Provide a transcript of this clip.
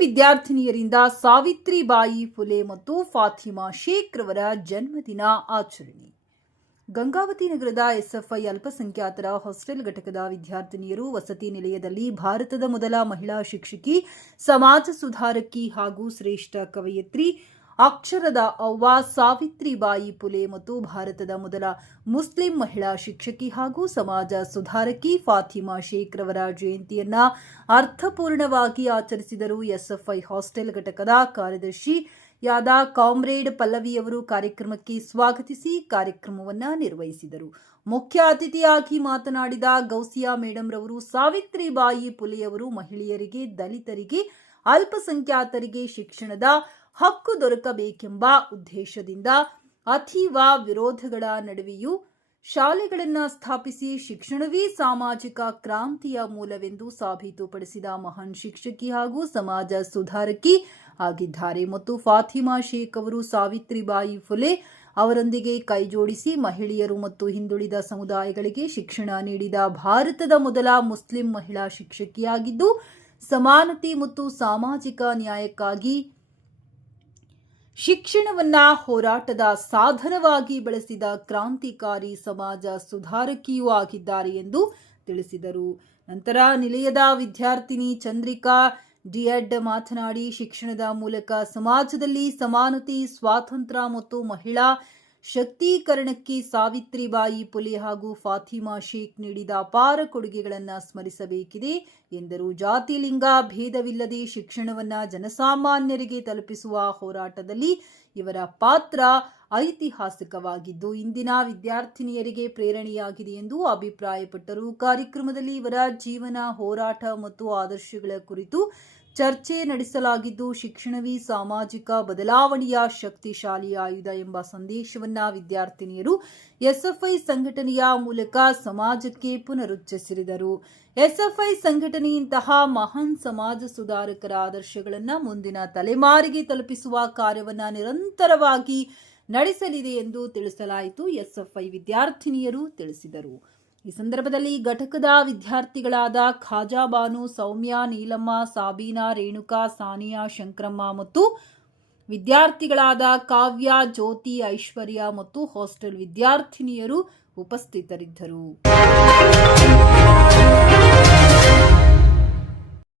ವಿದ್ಯಾರ್ಥಿನಿಯರಿಂದ ಸಾವಿತ್ರಿಬಾಯಿ ಫುಲೆ ಮತ್ತು ಫಾತಿಮಾ ಶೇಖ್ ರವರ ಜನ್ಮದಿನ ಆಚರಣೆ. ಗಂಗಾವತಿ ನಗರದ ಎಸ್ಎಫ್ಐ ಅಲ್ಪಸಂಖ್ಯಾತರ ಹಾಸ್ಟೆಲ್ ಘಟಕದ ವಿದ್ಯಾರ್ಥಿನಿಯರು ವಸತಿ ನಿಲಯದಲ್ಲಿ ಭಾರತದ ಮೊದಲ ಮಹಿಳಾ ಶಿಕ್ಷಕಿ, ಸಮಾಜ ಸುಧಾರಕಿ ಹಾಗೂ ಶ್ರೇಷ್ಠ ಕವಯತ್ರಿ ಅಕ್ಷರದ ಅವ್ವ ಸಾವಿತ್ರಿಬಾಯಿ ಪುಲೆ ಮತ್ತು ಭಾರತದ ಮೊದಲ ಮುಸ್ಲಿಂ ಮಹಿಳಾ ಶಿಕ್ಷಕಿ ಹಾಗೂ ಸಮಾಜ ಸುಧಾರಕಿ ಫಾತಿಮಾ ಶೇಖ್ ರವರ ಜಯಂತಿಯನ್ನ ಅರ್ಥಪೂರ್ಣವಾಗಿ ಆಚರಿಸಿದರು. ಎಸ್ಎಫ್ಐ ಹಾಸ್ಟೆಲ್ ಘಟಕದ ಕಾರ್ಯದರ್ಶಿ ಯಾದ ಕಾಮ್ರೇಡ್ ಪಲ್ಲವಿಯವರು ಕಾರ್ಯಕ್ರಮಕ್ಕೆ ಸ್ವಾಗತಿಸಿ ಕಾರ್ಯಕ್ರಮವನ್ನ ನಿರ್ವಹಿಸಿದರು. ಮುಖ್ಯ ಅತಿಥಿಯಾಗಿ ಮಾತನಾಡಿದ ಗೌಸಿಯಾ ಮೇಡಂ ರವರು ಸಾವಿತ್ರಿಬಾಯಿ ಪುಲೆಯವರು ಮಹಿಳೆಯರಿಗೆ, ದಲಿತರಿಗೆ, ಅಲ್ಪಸಂಖ್ಯಾತರಿಗೆ ಶಿಕ್ಷಣದ ಹಕ್ಕು ದೊರಕಬೇಕೆಂಬ ಉದ್ದೇಶದಿಂದ ಅತೀವ ವಿರೋಧಗಳ ನಡುವೆಯೂ ಶಾಲೆಗಳನ್ನು ಸ್ಥಾಪಿಸಿ ಶಿಕ್ಷಣವೇ ಸಾಮಾಜಿಕ ಕ್ರಾಂತಿಯ ಮೂಲವೆಂದು ಸಾಬೀತುಪಡಿಸಿದ ಮಹಾನ್ ಶಿಕ್ಷಕಿ ಹಾಗೂ ಸಮಾಜ ಸುಧಾರಕಿ ಆಗಿದ್ದಾರೆ. ಮತ್ತು ಫಾತಿಮಾ ಶೇಖ್ ಅವರು, ಸಾವಿತ್ರಿಬಾಯಿ ಫುಲೆ ಅವರೊಂದಿಗೆ ಕೈಜೋಡಿಸಿ ಮಹಿಳೆಯರು ಮತ್ತು ಹಿಂದುಳಿದ ಸಮುದಾಯಗಳಿಗೆ ಶಿಕ್ಷಣ ನೀಡಿದ ಭಾರತದ ಮೊದಲ ಮುಸ್ಲಿಂ ಮಹಿಳಾ ಶಿಕ್ಷಕಿಯಾಗಿದ್ದು, ಸಮಾನತೆ ಮತ್ತು ಸಾಮಾಜಿಕ ನ್ಯಾಯಕ್ಕಾಗಿ ಶಿಕ್ಷಣವನ್ನ ಹೋರಾಟದ ಸಾಧನವಾಗಿ ಬಳಸಿದ ಕ್ರಾಂತಿಕಾರಿ ಸಮಾಜ ಸುಧಾರಕಿಯೂ ಆಗಿದ್ದಾರೆ ಎಂದು ತಿಳಿಸಿದರು. ನಂತರ ನಿಲಯದ ವಿದ್ಯಾರ್ಥಿನಿ ಚಂದ್ರಿಕಾ ಡಿಎಡ್ ಮಾತನಾಡಿ, ಶಿಕ್ಷಣದ ಮೂಲಕ ಸಮಾಜದಲ್ಲಿ ಸಮಾನತೆ, ಸ್ವಾತಂತ್ರ್ಯ ಮತ್ತು ಮಹಿಳಾ ಶಕ್ತೀಕರಣಕ್ಕೆ ಸಾವಿತ್ರಿಬಾಯಿ ಪುಲೆ ಹಾಗೂ ಫಾತಿಮಾ ಶೇಖ್ ನೀಡಿದ ಅಪಾರ ಕೊಡುಗೆಗಳನ್ನು ಸ್ಮರಿಸಬೇಕಿದೆ ಎಂದರು. ಜಾತಿ ಲಿಂಗ ಭೇದವಿಲ್ಲದೆ ಶಿಕ್ಷಣವನ್ನ ಜನಸಾಮಾನ್ಯರಿಗೆ ತಲುಪಿಸುವ ಹೋರಾಟದಲ್ಲಿ ಇವರ ಪಾತ್ರ ಐತಿಹಾಸಿಕವಾಗಿದ್ದು, ಇಂದಿನ ವಿದ್ಯಾರ್ಥಿನಿಯರಿಗೆ ಪ್ರೇರಣೆಯಾಗಿದೆ ಎಂದು ಅಭಿಪ್ರಾಯಪಟ್ಟರು. ಕಾರ್ಯಕ್ರಮದಲ್ಲಿ ಇವರ ಜೀವನ, ಹೋರಾಟ ಮತ್ತು ಆದರ್ಶಗಳ ಕುರಿತು ಚರ್ಚೆ ನಡೆಸಲಾಗಿದ್ದು ಶಿಕ್ಷಣವೇ ಸಾಮಾಜಿಕ ಬದಲಾವಣೆಯ ಶಕ್ತಿಶಾಲಿ ಆಯುಧ ಎಂಬ ಸಂದೇಶವನ್ನ ವಿದ್ಯಾರ್ಥಿನಿಯರು ಎಸ್ಎಫ್ಐ ಸಂಘಟನೆಯ ಮೂಲಕ ಸಮಾಜಕ್ಕೆ ಪುನರುಚ್ಚರಿಸಿದರು. ಎಸ್ಎಫ್ಐ ಸಂಘಟನೆಯಂತಹ ಮಹಾನ್ ಸಮಾಜ ಸುಧಾರಕರ ಆದರ್ಶಗಳನ್ನು ಮುಂದಿನ ತಲೆಮಾರಿಗೆ ತಲುಪಿಸುವ ಕಾರ್ಯವನ್ನ ನಿರಂತರವಾಗಿ ನಡೆಸಲಿದೆ ಎಂದು ತಿಳಿಸಲಾಯಿತು ಎಸ್ಎಫ್ಐ ವಿದ್ಯಾರ್ಥಿನಿಯರು ತಿಳಿಸಿದರು. ಈ ಸಂದರ್ಭದಲ್ಲಿ ಘಟಕದ ವಿದ್ಯಾರ್ಥಿಗಳಾದ ಖಾಜಾಬಾನು ಸೌಮ್ಯ, ನೀಲಮ್ಮ, ಸಾಬೀನಾ, ರೇಣುಕಾ, ಸಾನಿಯಾ, ಶಂಕರಮ್ಮ ಮತ್ತು ವಿದ್ಯಾರ್ಥಿಗಳಾದ ಕಾವ್ಯ, ಜ್ಯೋತಿ, ಐಶ್ವರ್ಯ ಮತ್ತು ಹಾಸ್ಟೆಲ್ ವಿದ್ಯಾರ್ಥಿನಿಯರು ಉಪಸ್ಥಿತರಿದ್ದರು.